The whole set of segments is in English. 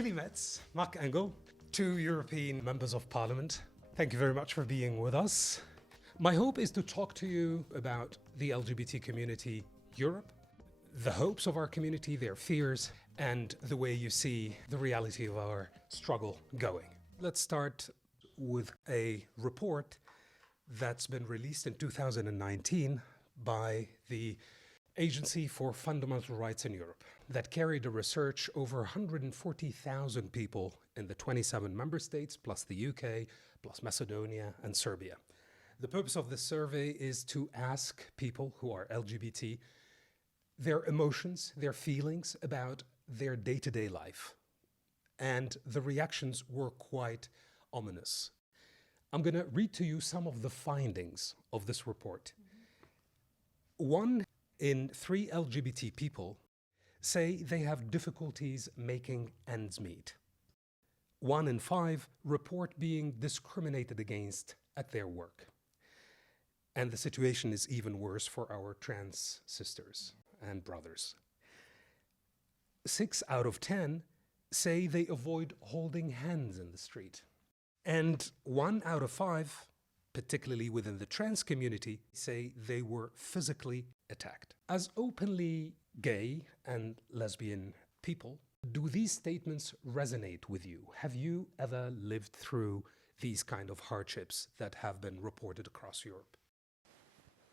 METZ, Marc ANGEL, two European members of Parliament. Thank you very much for being with us. My hope is to talk to you about the LGBT community Europe, the hopes of our community, their fears, and the way you see the reality of our struggle going. Let's start with a report that's been released in 2019 by the Agency for Fundamental Rights in Europe that carried a research over 140,000 people in the 27 member states, plus the UK, plus Macedonia and Serbia. The purpose of this survey is to ask people who are LGBT their emotions, their feelings about their day-to-day life. And the reactions were quite ominous. I'm going to read to you some of the findings of this report. 1 in 3 LGBT people say they have difficulties making ends meet. 1 in 5 report being discriminated against at their work. And the situation is even worse for our trans sisters and brothers. 6 out of 10 say they avoid holding hands in the street. And 1 out of 5, particularly within the trans community, say they were physically attacked. As openly gay and lesbian people, do these statements resonate with you? Have you ever lived through these kind of hardships that have been reported across Europe?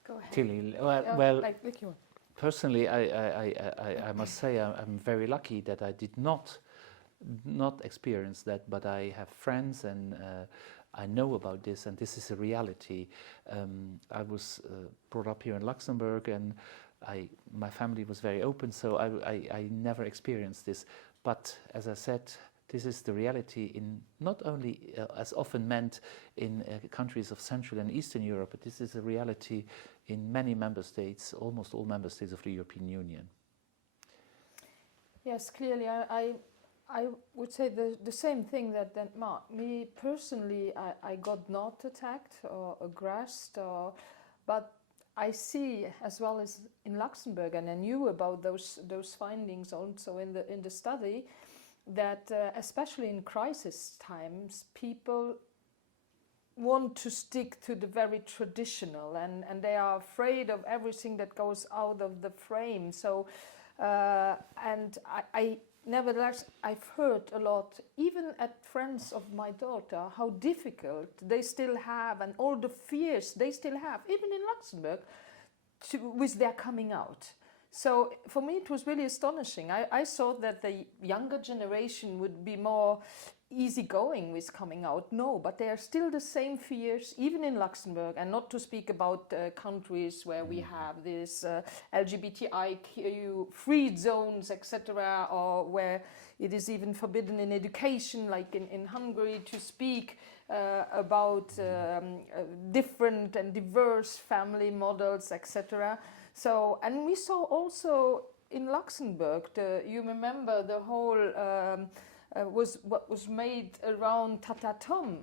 Go ahead. Tilly, personally, I must say I'm very lucky that I did not experience that, but I have friends and I know about this, and this is a reality. I was brought up here in Luxembourg, and my family was very open, so I never experienced this. But as I said, this is the reality in not only as often meant in countries of Central and Eastern Europe, but this is a reality in many member states, almost all member states of the European Union. Yes, clearly, I would say the same thing that Mark. Me personally, I got not attacked or aggressed, but I see as well as in Luxembourg, and I knew about those findings also in the study, that especially in crisis times, people want to stick to the very traditional, and they are afraid of everything that goes out of the frame. So, and nevertheless, I've heard a lot, even at friends of my daughter, how difficult they still have, and all the fears they still have, even in Luxembourg, with their coming out. So for me, it was really astonishing. I thought that the younger generation would be more easygoing with coming out. No, but there are still the same fears, even in Luxembourg, and not to speak about countries where we have this LGBTIQ free zones, etc., or where it is even forbidden in education, like in Hungary, to speak about different and diverse family models, etc. So, and we saw also in Luxembourg, you remember the whole what was made around Tata Tom,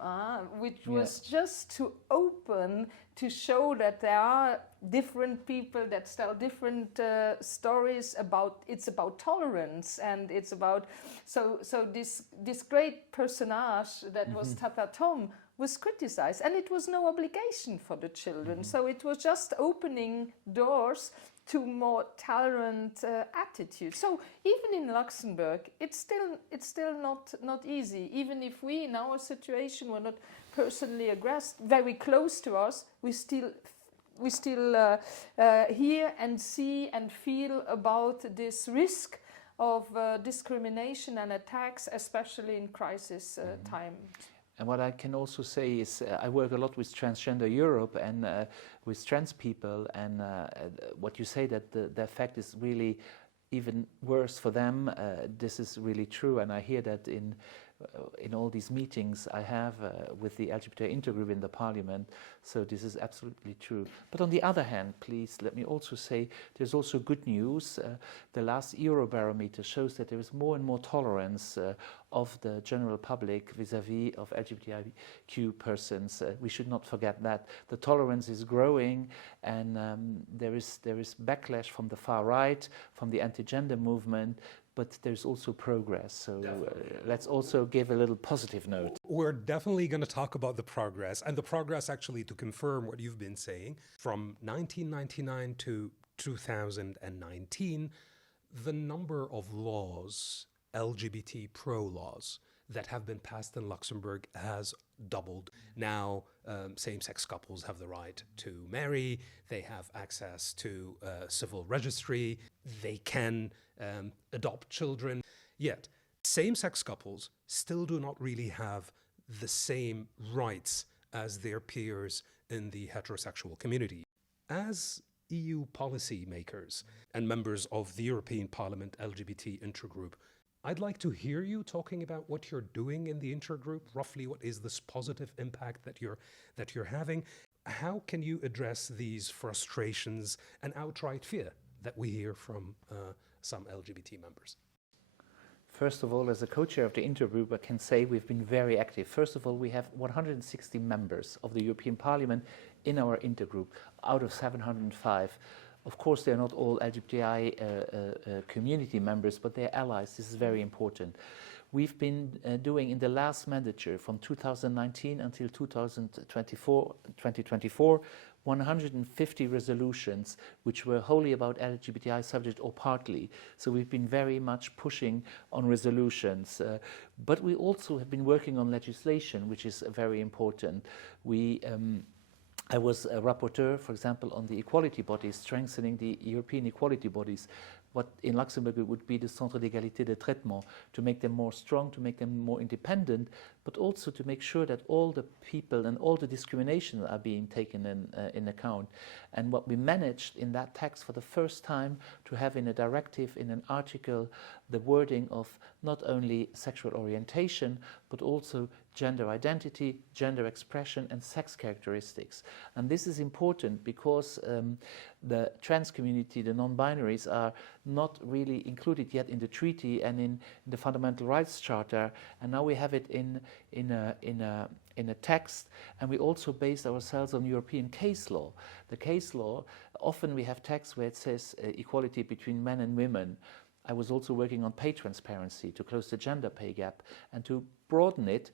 which was just to open, to show that there are different people that tell different stories about, it's about tolerance, and it's about, so this great personage that was Tata Tom was criticized, and it was no obligation for the children. So it was just opening doors to more tolerant attitude. So even in Luxembourg, it's still not easy. Even if we in our situation were not personally aggressed, very close to us, we still hear and see and feel about this risk of discrimination and attacks, especially in crisis time. And what I can also say is I work a lot with Transgender Europe and with trans people, and what you say that the effect is really even worse for them, this is really true, and I hear that in all these meetings I have with the LGBT intergroup in the parliament, so this is absolutely true. But on the other hand, please let me also say there's also good news. The last Eurobarometer shows that there is more and more tolerance of the general public vis-à-vis of LGBTIQ persons. We should not forget that. The tolerance is growing, and there is backlash from the far right, from the anti-gender movement, but there's also progress. So let's also give a little positive note. We're definitely going to talk about the progress, and the progress actually, to confirm what you've been saying, from 1999 to 2019, the number of laws, LGBT pro laws, that have been passed in Luxembourg has doubled. Now, same-sex couples have the right to marry, they have access to civil registry, they can adopt children. Yet, same-sex couples still do not really have the same rights as their peers in the heterosexual community. As EU policy makers and members of the European Parliament LGBT intergroup, I'd like to hear you talking about what you're doing in the intergroup. Roughly, what is this positive impact that you're having? How can you address these frustrations and outright fear that we hear from some LGBT members? First of all, as a co-chair of the intergroup, I can say we've been very active. First of all, we have 160 members of the European Parliament in our intergroup out of 705. Of course, they're not all LGBTI community members, but they're allies. This is very important. We've been doing in the last mandature from 2019 until 2024, 150 resolutions which were wholly about LGBTI subject or partly. So we've been very much pushing on resolutions. But we also have been working on legislation, which is very important. I was a rapporteur, for example, on the equality bodies, strengthening the European equality bodies, what in Luxembourg would be the Centre d'égalité de traitement, to make them more strong, to make them more independent, but also to make sure that all the people and all the discrimination are being taken in account. And what we managed in that text for the first time to have in a directive, in an article, the wording of not only sexual orientation, but also gender identity, gender expression, and sex characteristics. And this is important because the trans community, the non-binaries, are not really included yet in the treaty and in the Fundamental Rights Charter. And now we have it in a text, and we also based ourselves on European case law. The case law, often we have texts where it says equality between men and women. I was also working on pay transparency to close the gender pay gap and to broaden it.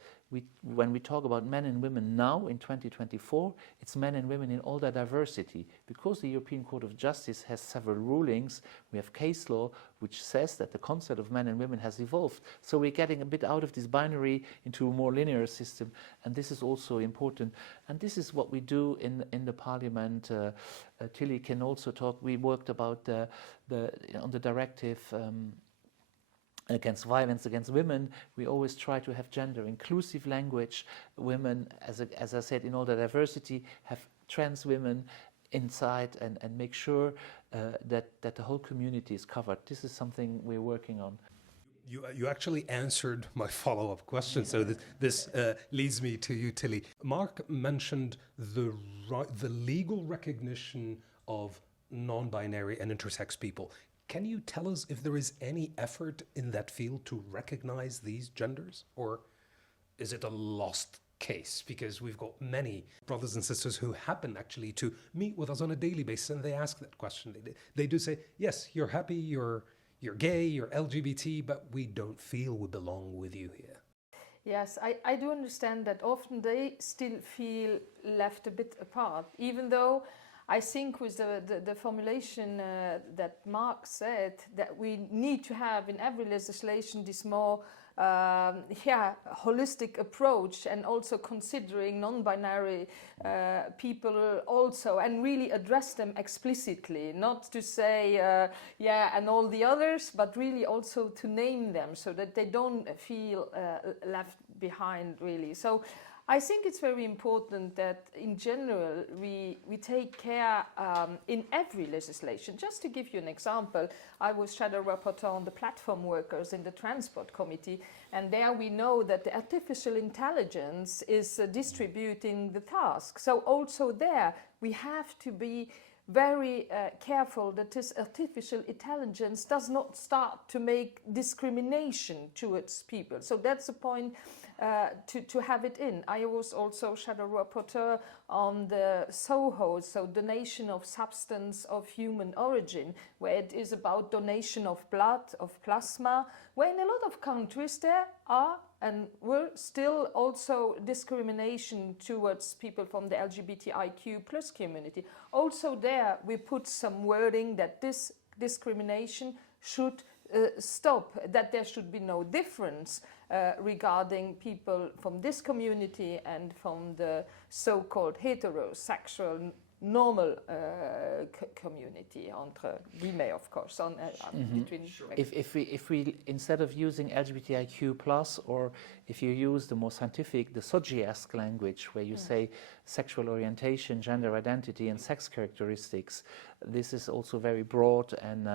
When we talk about men and women now in 2024, it's men and women in all their diversity. Because the European Court of Justice has several rulings, we have case law which says that the concept of men and women has evolved. So we're getting a bit out of this binary into a more linear system, and this is also important. And this is what we do in the Parliament. Tilly can also talk. We worked about on the directive against violence against women. We always try to have gender inclusive language. Women, as I said, in all the diversity, have trans women inside, and make sure that the whole community is covered. This is something we're working on. You actually answered my follow-up question, so this leads me to you, Tilly. Marc mentioned the legal recognition of non-binary and intersex people. Can you tell us if there is any effort in that field to recognize these genders, or is it a lost case? Because we've got many brothers and sisters who happen actually to meet with us on a daily basis, and they ask that question. They do say, yes, you're happy, you're gay, you're LGBT, but we don't feel we belong with you here. Yes, I do understand that often they still feel left a bit apart, even though I think with the formulation that Marc said, that we need to have in every legislation this more holistic approach, and also considering non-binary people also, and really address them explicitly, not to say and all the others, but really also to name them so that they don't feel left behind, really. So I think it's very important that in general we take care in every legislation. Just to give you an example, I was shadow rapporteur on the platform workers in the Transport Committee, and there we know that the artificial intelligence is distributing the task. So also there we have to be very careful that this artificial intelligence does not start to make discrimination towards people. So that's a point to have it in. I was also shadow rapporteur on the SOHO, so donation of substance of human origin, where it is about donation of blood, of plasma, where in a lot of countries there are and were still also discrimination towards people from the LGBTIQ plus community. Also there we put some wording that this discrimination should stop, that there should be no difference regarding people from this community and from the so-called heterosexual normal community, entre guillemets, of course, between. Sure. If we instead of using LGBTIQ plus, or if you use the more scientific, the SOGI-esque language, where you say sexual orientation, gender identity, and sex characteristics, this is also very broad, and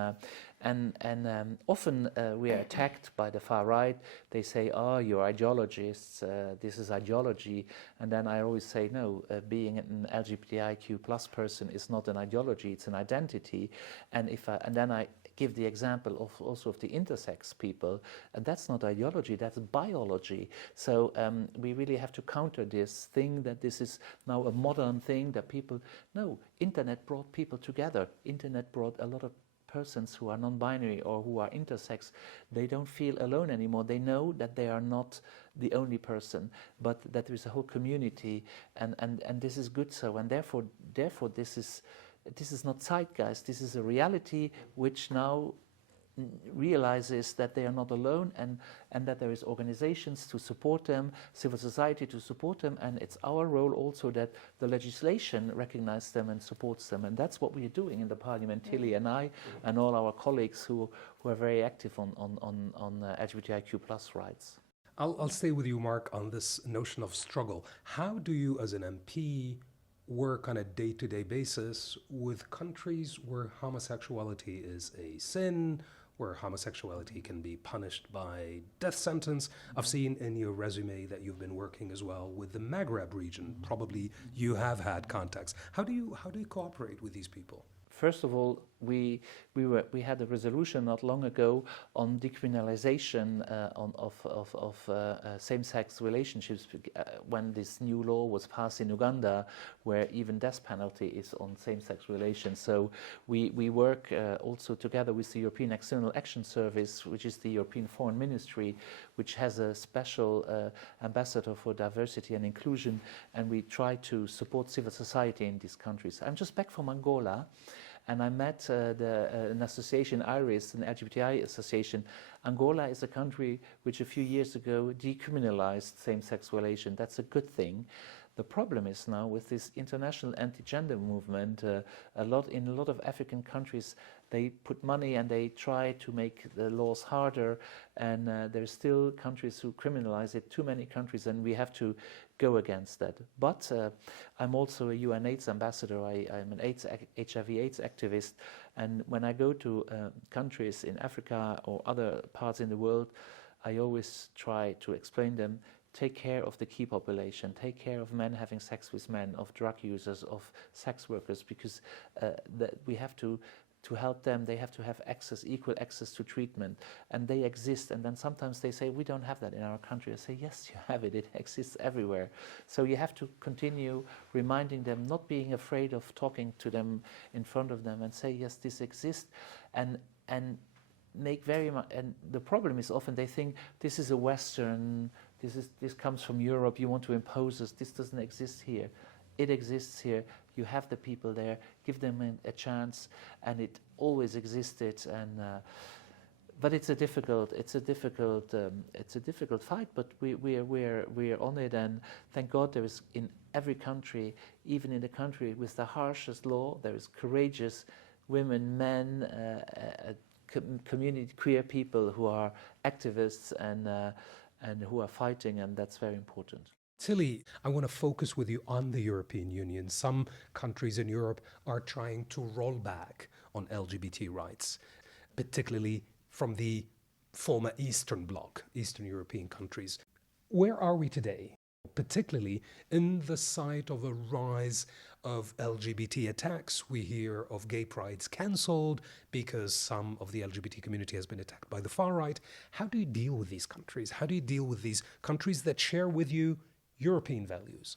often we are attacked by the far right. They say, "Oh, you're ideologists. This is ideology," and then I always say, "No, being an LGBTIQ plus person is not an ideology; it's an identity." And then I give the example of also of the intersex people, and that's not ideology, that's biology. So we really have to counter this thing that this is now a modern thing that people, no, internet brought people together. Internet brought a lot of persons who are non-binary or who are intersex. They don't feel alone anymore. They know that they are not the only person, but that there is a whole community, and this is good. So, and therefore this is not zeitgeist. This is a reality which now realizes that they are not alone, and that there is organizations to support them, civil society to support them, and it's our role also that the legislation recognizes them and supports them, and that's what we are doing in the Parliament, Tilly and I, and all our colleagues who are very active on LGBTIQ plus rights. I'll stay with you, Mark, on this notion of struggle. How do you, as an MP, work on a day-to-day basis with countries where homosexuality is a sin, where homosexuality can be punished by death sentence? I've seen in your resume that you've been working as well with the Maghreb region. Probably you have had contacts. How do you cooperate with these people? First of all, we had a resolution not long ago on decriminalization of same-sex relationships when this new law was passed in Uganda, where even death penalty is on same-sex relations. So we work also together with the European External Action Service, which is the European Foreign Ministry, which has a special ambassador for diversity and inclusion, and we try to support civil society in these countries. I'm just back from Angola, and I met an association, IRIS, an LGBTI association. Angola is a country which a few years ago decriminalized same-sex relation. That's a good thing. The problem is now with this international anti-gender movement, in a lot of African countries, they put money and they try to make the laws harder, and there's still countries who criminalize it, too many countries, and we have to go against that. But I'm also a UN AIDS ambassador. I'm an HIV/AIDS activist, and when I go to countries in Africa or other parts in the world, I always try to explain them, take care of the key population, take care of men having sex with men, of drug users, of sex workers, because we have to help them. They have to have access, equal access to treatment, and they exist. And then sometimes they say, we don't have that in our country. I say, yes, you have it. It exists everywhere. So you have to continue reminding them, not being afraid of talking to them in front of them, and say, yes, this exists, and make very much. And the problem is often they think this is a Western. This comes from Europe. You want to impose us. This doesn't exist here. It exists here. You have the people there. Give them a chance, and it always existed. And but it's a difficult fight. But we're on it, and thank God there is in every country, even in the country with the harshest law, there is courageous women, men, community queer people who are activists and who are fighting, and that's very important. Tilly, I want to focus with you on the European Union. Some countries in Europe are trying to roll back on LGBT rights, particularly from the former Eastern Bloc, Eastern European countries. Where are we today? particularly in the sight of a rise of LGBT attacks. We hear of gay prides cancelled because some of the LGBT community has been attacked by the far right. How do you deal with these countries? How do you deal with these countries that share with you European values?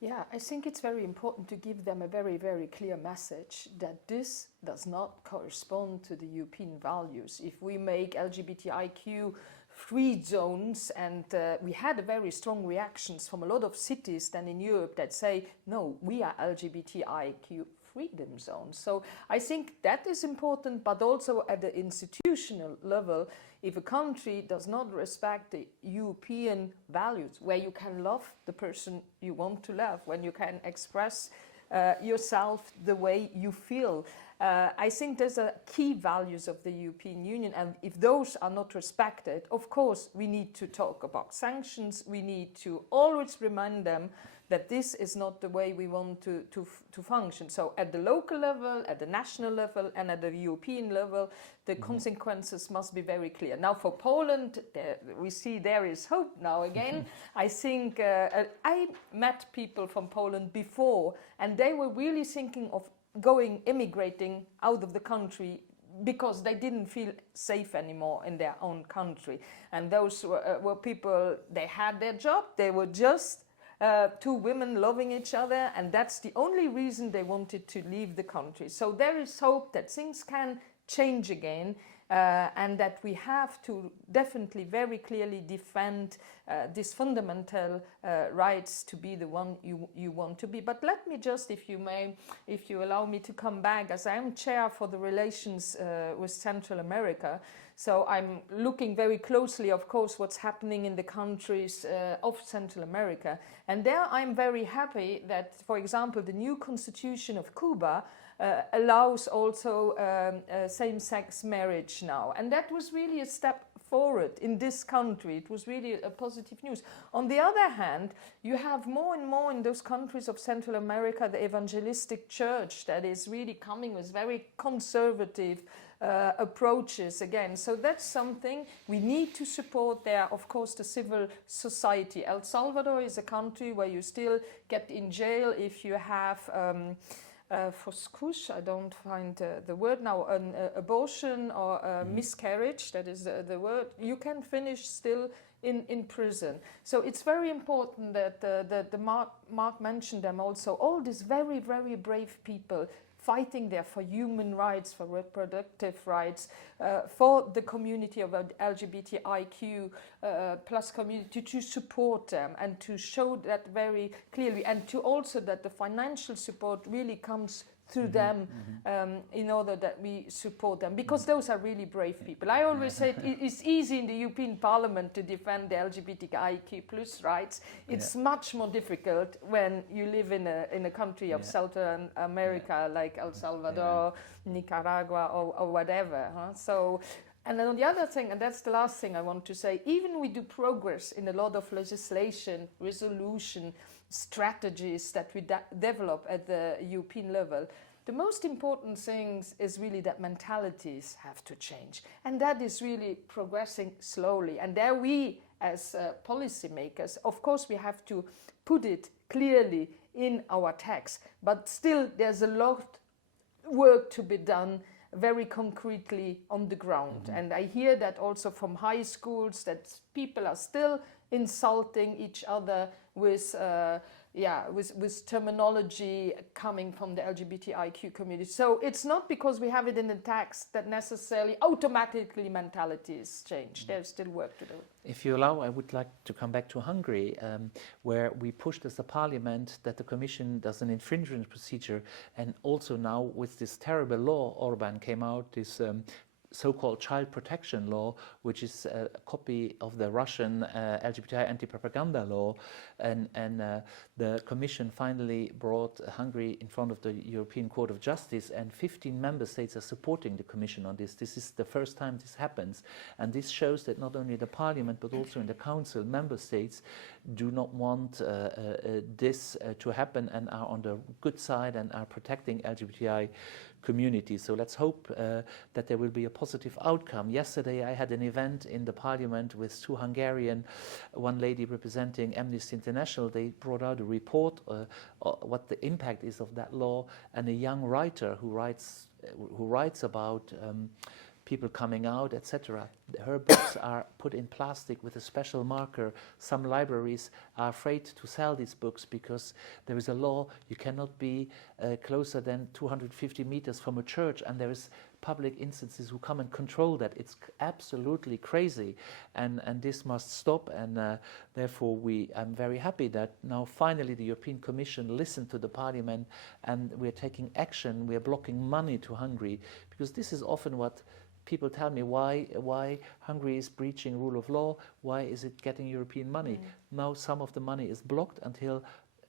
Yeah, I think it's very important to give them a very, very clear message that this does not correspond to the European values. If we make LGBTIQ free zones, and we had very strong reactions from a lot of cities then in Europe that say, no, we are LGBTIQ freedom zones. So I think that is important, but also at the institutional level, if a country does not respect the European values, where you can love the person you want to love, when you can express yourself the way you feel, I think those are key values of the European Union, and if those are not respected, of course we need to talk about sanctions. We need to always remind them that this is not the way we want to function. So at the local level, at the national level, and at the European level, the consequences must be very clear. Now for Poland, we see there is hope now again. I think I met people from Poland before, and they were really thinking of immigrating out of the country because they didn't feel safe anymore in their own country. And those were people, they had their job, they were just two women loving each other, and that's the only reason they wanted to leave the country. So there is hope that things can change again, and that we have to definitely very clearly defend these fundamental rights to be the one you want to be. But let me just, if you allow me to come back, as I am chair for the relations with Central America, so I'm looking very closely, of course, what's happening in the countries of Central America. And there I'm very happy that, for example, the new constitution of Cuba allows also same-sex marriage now. And that was really a step forward in this country. It was really a positive news. On the other hand, you have more and more in those countries of Central America, the evangelistic church that is really coming with very conservative approaches again. So that's something we need to support there. Of course, the civil society. El Salvador is a country where you still get in jail if you have foscush, I don't find the word now, an abortion or miscarriage, that is the word, you can finish still in prison. So it's very important that Mark mentioned them also, all these very, very brave people fighting there for human rights, for reproductive rights, for the community of LGBTIQ plus community, to support them and to show that very clearly, and to also that the financial support really comes through them in order that we support them, because those are really brave people. I always say it's easy in the European Parliament to defend the LGBTIQ plus rights. It's much more difficult when you live in a country of Southern America like El Salvador, Nicaragua or whatever. So, and then on the other thing, and that's the last thing I want to say, even we do progress in a lot of legislation, resolution, strategies that we develop at the European level, the most important thing is really that mentalities have to change. And that is really progressing slowly. And there we, as policymakers, of course we have to put it clearly in our text, but still there's a lot of work to be done very concretely on the ground. And I hear that also from high schools, that people are still insulting each other with terminology coming from the LGBTIQ community. So it's not because we have it in the text that necessarily automatically mentalities change. There's still work to do. If you allow, I would like to come back to Hungary, where we pushed as a parliament that the Commission does an infringement procedure, and also now with this terrible law, Orban came out, this so-called child protection law, which is a copy of the Russian LGBTI anti-propaganda law, and the Commission finally brought Hungary in front of the European Court of Justice, and 15 member states are supporting the Commission on this. This is the first time this happens, and this shows that not only the Parliament but also in the Council, member states do not want this to happen and are on the good side and are protecting LGBTI community. So let's hope that there will be a positive outcome. Yesterday I had an event in the parliament with 2 Hungarian, one lady representing Amnesty International. They brought out a report what the impact is of that law, and a young writer who writes about people coming out, etc. Her books are put in plastic with a special marker. Some libraries are afraid to sell these books because there is a law, you cannot be closer than 250 meters from a church, and there is public instances who come and control that. It's absolutely crazy, and this must stop, and therefore I'm very happy that now finally the European Commission listened to the Parliament, and we're taking action. We're blocking money to Hungary, because this is often what people tell me, why Hungary is breaching rule of law, why is it getting European money? Now some of the money is blocked until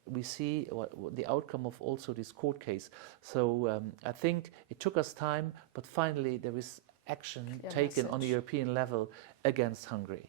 we see what the outcome of also this court case. So I think it took us time, but finally there is action taken on the European level against Hungary.